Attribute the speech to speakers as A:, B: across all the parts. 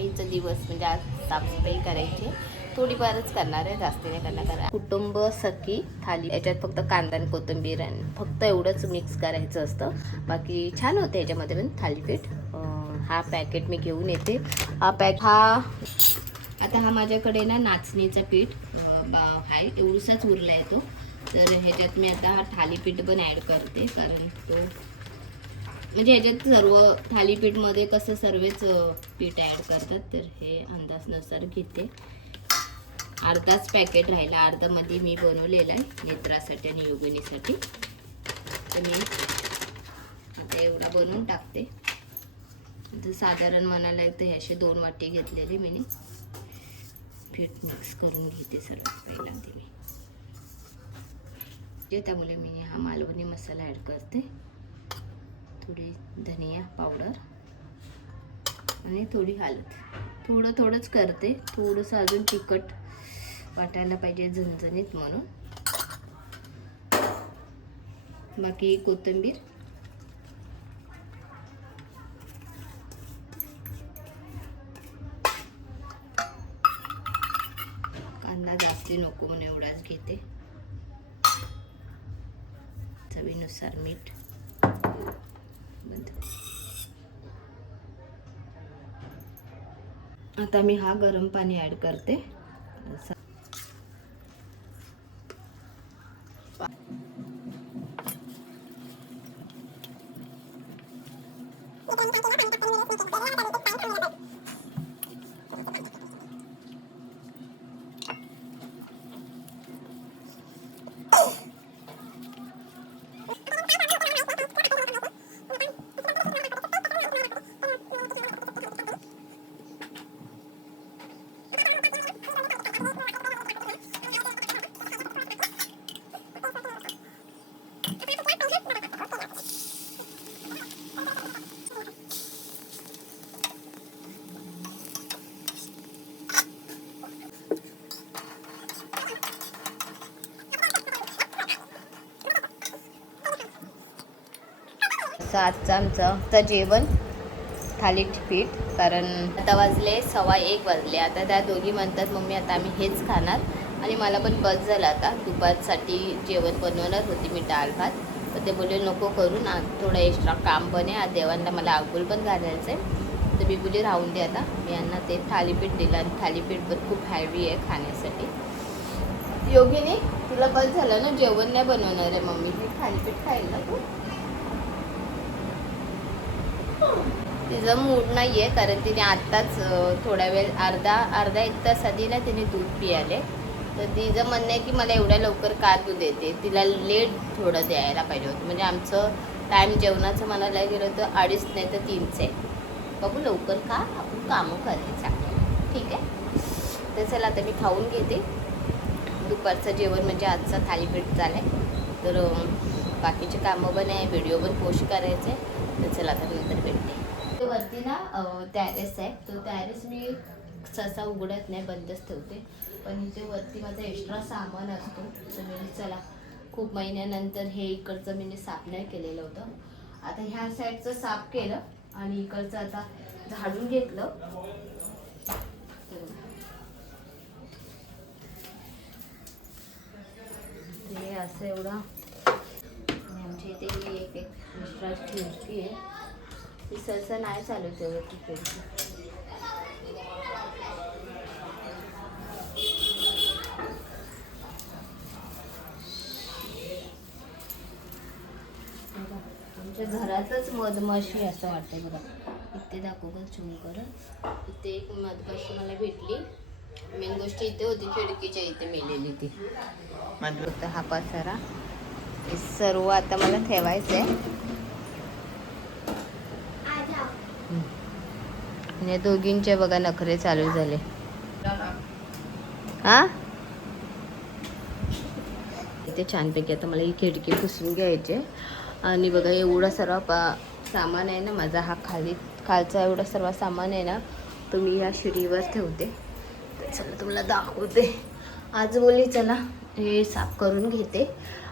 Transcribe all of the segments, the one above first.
A: साफसफाईचा दिवस म्हणजे आज साफसफाई करायची. थोडीफारच करणार आहे जास्त नाही करणार कारण कुटुंब सखी थाली याच्यात फक्त कांदा आणि कोथिंबीर आणि फक्त एवढंच मिक्स करायचं असतं. बाकी छान होतं याच्यामध्ये पण थालीपीठ. हा पॅकेट मी घेऊन येते. हा पॅक हा. आता हा माझ्याकडे ना नाचणीचा पीठ बा- आहे एवढसाच उरला आहे तो. तर ह्याच्यात मी आता हा थालीपीठ पण ॲड करते कारण तो म्हणजे ह्याच्यात सर्व थालीपीठमध्ये कसं सर्वच पीठ ॲड करतात तर हे अंदाजनुसार घेते. अर्धाच पॅकेट राहिला अर्धामध्ये मी बनवलेला आहे नेत्रासाठी आणि योगिनीसाठी. तर मी आता एवढा बनवून टाकते. तर साधारण म्हणायला तर हे असे दोन वाटी घेतलेली मी पीठ मिक्स करून घेते सर्वात पहिल्यांदा मी. जे त्यामुळे मी हा मालवणी मसाला ॲड करते. थोडी धनिया पावडर आणि थोडी हळद. थोडं थोडंच करते. थोडंसं अजून तिखट वाटायला पाहिजे झणझणीत म्हणून. बाकी कोथिंबीर. कांदा जास्ती नको म्हणून एवढाच घेते. चवीनुसार मीठ. बंद. आता मी हा गरम पाणी ऍड करते असं. आजचं आमचं आजचं जेवण थालीपीठ कारण आता वाजले सव्वा एक वाजले. आता त्या दोघी म्हणतात मम्मी आता आम्ही हेच खाणार. आणि मला पण बस झाला आता. दुपारसाठी जेवण बनवणार होती मी डाळ भात. तर ते बोलले नको करून थोडं एक्स्ट्रा काम पण आहे. आज देवांना मला आगुल पण घालायचं आहे तर मी बोलली राहून दे आता. मी यांना ते थालीपीठ दिलं आणि थालीपीठ पण खूप हॅवी आहे खाण्यासाठी. योगिनी तुला बस झालं ना जेवण नाही बनवणार आहे मम्मी. मी थालीपीठ खाईल ना तू? तिचा मूड नाही आहे कारण तिने आत्ताच थोड्या वेळ अर्धा अर्धा एक तास आधी ना तिने दूध पियाले. तर तिचं म्हणणं आहे की मला एवढ्या लवकर का दूध देते? तिला लेट थोडं द्यायला पाहिजे होतं. म्हणजे आमचं टाईम जेवणाचं म्हणायला गेलं तर अडीच नाही तर तीनच आहे. बघू लवकर का? आपण कामं करायचं ठीक आहे? तर चला आता मी खाऊन घेते. दुपारचं जेवण म्हणजे आजचा थालीपीठ झालं आहे तर बाकीचे कामं पण आहे. व्हिडिओ पण पोस्ट करायचे. तर चला आता नंतर भेटते. वरती ना टॅरेस आहे. तो टॅरेस मी सहसा उघडत नाही बंदच ठेवते. पण इथे वरती माझा एक्स्ट्रा सामान असतो. तर मी चला खूप महिन्यानंतर हे इकडचं मी साफ नाही केलेलं होतं. आता ह्या साईडचं साफ केलं आणि इकडचं आता झाडून घेतलं. हे असं एवढा ही एक एक एक्स्ट्रा खिडकी आहे. ती सहसा नाही चालू तेवढं ती बघा, आमच्या घरातच मधमाशी असं वाटतंय बघा. इथे दाखवू झूम करत इथे एक मधमाशी मला भेटली. मेन गोष्ट इथे होती खिडकीच्या इथे मेलेली ती. फक्त हा पसारा. सर्व आता मला ठेवायचं आहे म्हणजे दोघींचे बघा नखरे चालू झाले. हा? इथे छानपैकी आता मला ही खिडकी पुसून घ्यायची. आणि बघा एवढा सर्व सामान आहे ना माझा हा खाली खालचा एवढा सर्व सामान आहे ना तो मी या शिडीवर ठेवते. चला तुम्हाला दाखवते. आज बोलली चला हे साफ करून घेते.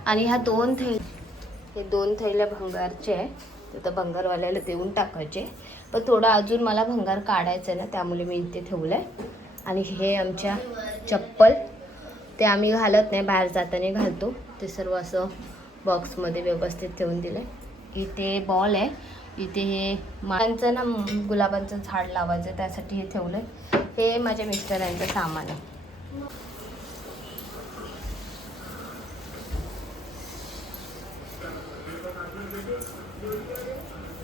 A: आणि ह्या दोन थै हे दोन थैल्या भंगारचे आहे. तर तर भंगारवाल्याला देऊन टाकायचे. पण थोडं अजून मला भंगार काढायचं आहे ना त्यामुळे मी इथे ठेवलं आहे आणि हे आमच्या चप्पल ते आम्ही घालत नाही बाहेर जाताना घालतो. ते सर्व असं बॉक्समध्ये व्यवस्थित ठेवून दिलं इथे बॉल आहे. इथे हे माळांचं ना गुलाबांचं झाड लावायचं त्यासाठी हे ठेवलं आहे हे माझ्या मिस्टरांचं सामान आहे. Thank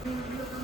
A: you.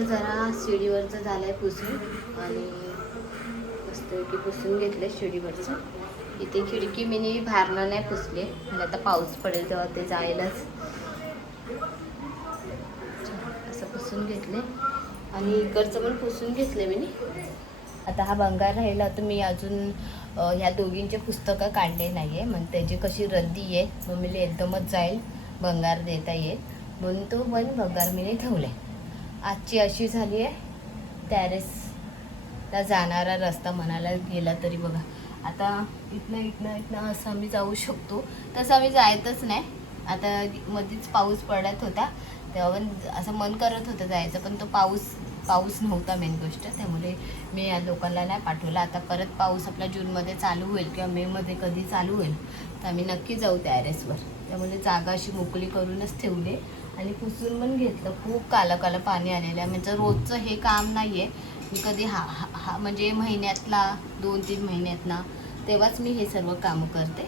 A: तर जरा शिडीवरचं झालं आहे पुसून आणि मस्तपैकी पुसून घेतलं आहे शिडीवरचं. इथे खिडकी मी बाहेरनं नाही पुसले. म्हणजे आता पाऊस पडेल तेव्हा ते जायलाच असं पुसून घेतले आणि इकडचं पण पुसून घेतले मी आता हा बंगार राहिला तर मी अजून ह्या दोघींचे पुस्तकं काढले नाही आहे मग त्याची कशी रद्दी आहे मग मी एकदमच जाईल बंगार देता येईल. म्हणून तो पण बंगार मी ठेवला आहे आजची अशी झाली आहे. टॅरेसला जाणारा रस्ता म्हणायला गेला तरी बघा. आता इथनं इथनं इथनं असं आम्ही जाऊ शकतो. तसं आम्ही जायतच नाही. आता मध्येच पाऊस पडत होता. तेव्हा पण असं मन करत होतं जायचं पण तो पाऊस पाऊस नव्हता मेन गोष्ट. त्यामुळे मी या लोकांना नाही पाठवलं. आता परत पाऊस आपला जूनमध्ये चालू होईल किंवा मेमध्ये कधी चालू होईल तर आम्ही नक्की जाऊ टॅरेसवर त्यामुळे जागा अशी मोकळी करूनच ठेवली. आणि पुसून पण घेतलं. खूप काला काला पाणी आलेलं आहे. म्हणजे रोजचं हे काम नाही आहे मी कधी हा हा हा म्हणजे महिन्यातला दोन तीन महिन्यातला तेव्हाच मी हे सर्व कामं करते.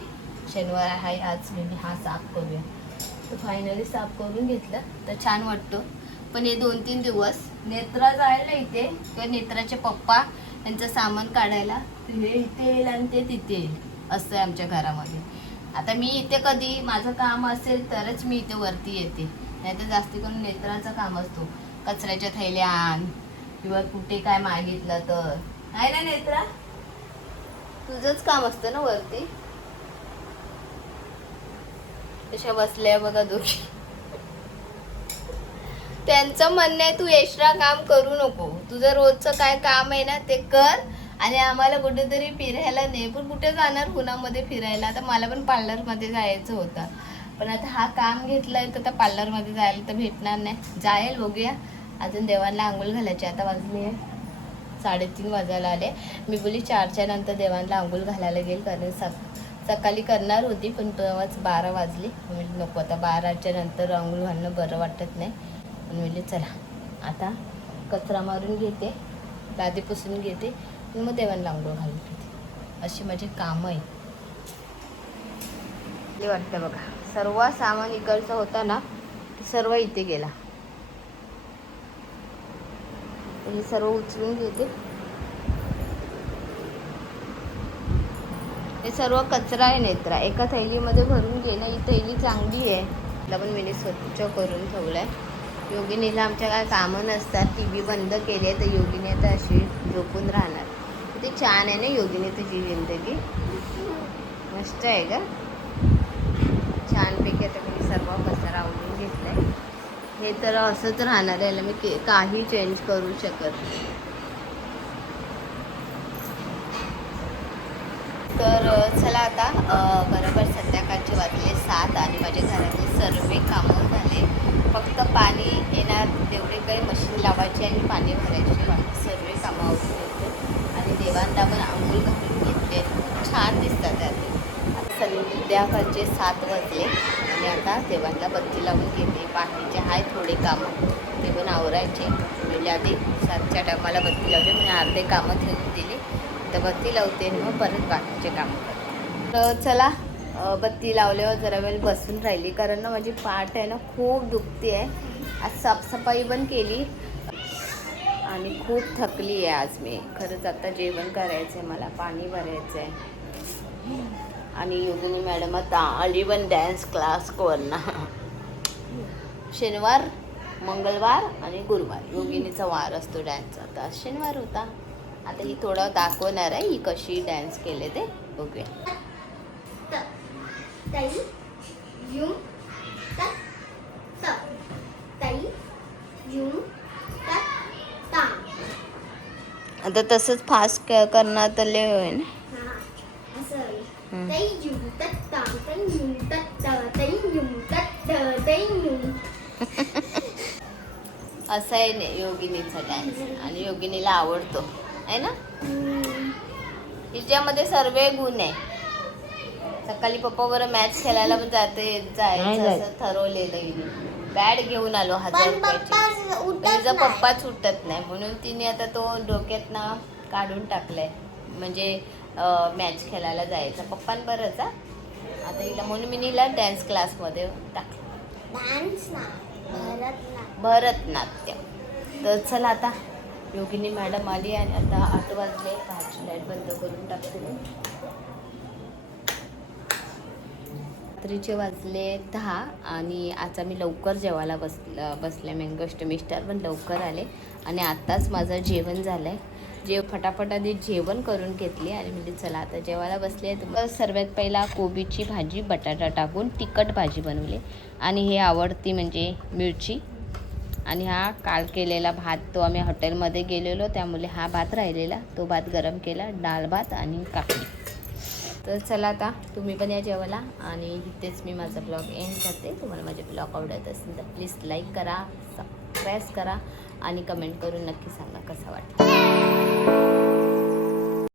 A: शनिवार आहे आज मी हा साफ करूया. तर फायनली साफ करून घेतलं. तर छान वाटतं. पण हे दोन तीन दिवस नेत्रा जायला इथे किंवा नेत्राचे पप्पा यांचं सामान काढायला हे इथे येईल आणि ते तिथे येईल. असं आहे आमच्या घरामध्ये. आता मी इथे कधी माझं काम असेल तरच मी इथे वरती येते. नाही तर जास्ती करून नेत्राचं काम असतो. कचऱ्याच्या थैल्या आण किंवा कुठे काय मागितलं तर. आहे ना नेत्रा? तुझंच काम असतं ना वरती? तशा बसल्या बघा दोघी. त्यांचं म्हणणं आहे तू एक्स्ट्रा काम करू नको. तुझं रोजचं काय काम आहे ना ते कर. आणि आम्हाला कुठेतरी फिरायला नाही पण कुठे जाणार? पुण्यामध्ये फिरायला. आता मला पण पार्लरमध्ये जायचं होतं. पण आता हा काम घेतलाय तर त्या पार्लरमध्ये जायला तर भेटणार नाही. जाईल बघूया. अजून देवांना आंघोळ घालायची. आता वाजली आहे साडेतीन वाजायला आले. मी बोली चारच्या नंतर देवांना आंघोळ घालायला गेल कारण सक सकाळी करणार होती पण तेव्हाच बारा वाजली. म्हणजे नको आता बाराच्या नंतर आंघोळ घालणं बरं वाटत नाही. म्हणजे चला आता कचरा मारून घेते लादी पुसून घेते. मग देवांना आंघोळ घालून घेते. अशी माझी कामं आहे ते वाटतं बघा. सर्व सामान इकडचं होता ना सर्व इथे गेला. हे सर्व उचलून घेते. हे सर्व कचरा आहे नेत्रा. एका थैलीमध्ये भरून गेलं ही थैली चांगली आहे. तिला पण मी स्वच्छ करून ठेवलंय. योगिनीला आमच्या काय कामं नसतात. टी व्ही बंद केली आहे तर योगिनी आता अशी झोपून राहणार. ते छान आहे ना योगिनी तुझी जिंदगी. मस्त आहे का छानपैकी आता मी सर्व कचरा आवडून घेतलाय. हे तर असंच राहणार आहे मी के- काही चेंज करू शकत नाही. तर चला आता बरोबर संध्याकाळचे वाजले सात आणि माझ्या घरातले सर्व कामं झाले. फक्त पाणी येणार तेवढे काही मशीन लावायची आणि पाणी भरायचे. बाकी सर्व कामं आवडून देवांना पण आंघोळ घालून घेतले. छान दिसतात त्यात. आता संध्याकाळचे सात वाजले आणि आता देवांना बत्ती लावून घेते. बाकीचे आहे थोडे कामं. ते पण आवरायचे. म्हणजे आधी सातच्या टायमाला बत्ती लावली म्हणजे अर्धे कामं ठेवून दिली. तर बत्ती लावते आणि मग परत बाकीचे कामं करते. तर चला बत्ती लावल्यावर जरा वेळ बसून राहिली. कारण ना माझी पाठ आहे ना खूप दुखते आहे आज साफसफाई पण केली. आणि खूप थकली आहे आज मी. खरंच आता जेवण करायचं आहे मला पाणी भरायचं आहे आणि योगिनी मॅडम आता आली पण डॅन्स क्लास कोरना शनिवार मंगळवार आणि गुरुवार. योगिनीचा वार असतो डॅन्सचा आता आज शनिवार होता. आता ही थोडं दाखवणार आहे ही कशी डॅन्स केले ते. बघूया
B: तै युं तत् तप तै युं तत् ताम
A: आता तसंच फास्ट करणार तर लय होईल
B: हा असं आहे.
A: ने योगिनीचा डॅन्स आणि योगिनीला आवडतो. आहे ना? हिच्यामध्ये सर्व गुण आहे. सकाळी पप्पा बरं मॅच खेळायला पण जाते
C: नाही
A: जायचं
C: जात.
A: असं ठरवलेलं हिने बॅट घेऊन आलो हजार रुपयाची.
B: नाही.
A: पप्पाच उठत नाही. म्हणून तिने आता तो डोक्यात ना काढून टाकलाय. म्हणजे मॅच खेळायला जायचं. पप्पान बरंच हा. आता हिला म्हणून मी हिला डॅन्स क्लासमध्ये टाकलं.
B: भरतनाट्यम.
A: तर चला आता योगिनी मॅडम आली आणि आता आठ वाजले. बाहेरची लाइट बंद करून टाकते. रात्रीचे वाजले दहा आणि आज आम्ही लवकर जेवायला बस बसले मेन मिस्टर पण लवकर आले. आणि आत्ताच माझं जेवण झालं आहे जे फटाफट आधी जेवण करून घेतली आणि म्हणजे चला आता जेवायला बसले तर सर्वात पहिला कोबीची भाजी बटाटा टाकून तिखट भाजी बनवली. आणि हे आवडती म्हणजे मिरची. आणि हा काल केलेला भात तो आम्ही हॉटेलमध्ये गेलेलो. त्यामुळे हा भात राहिलेला. तो भात गरम केला डाळ भात आणि काकडी. तर चला आता तुम्ही पण या जेवायला आणि इथेच मी माझा ब्लॉग एंड करते. तुम्हाला माझे ब्लॉग आवडत असेल तर प्लीज लाईक करा सबस्क्राईब करा आणि कमेंट करून नक्की सांगा कसा वाटतं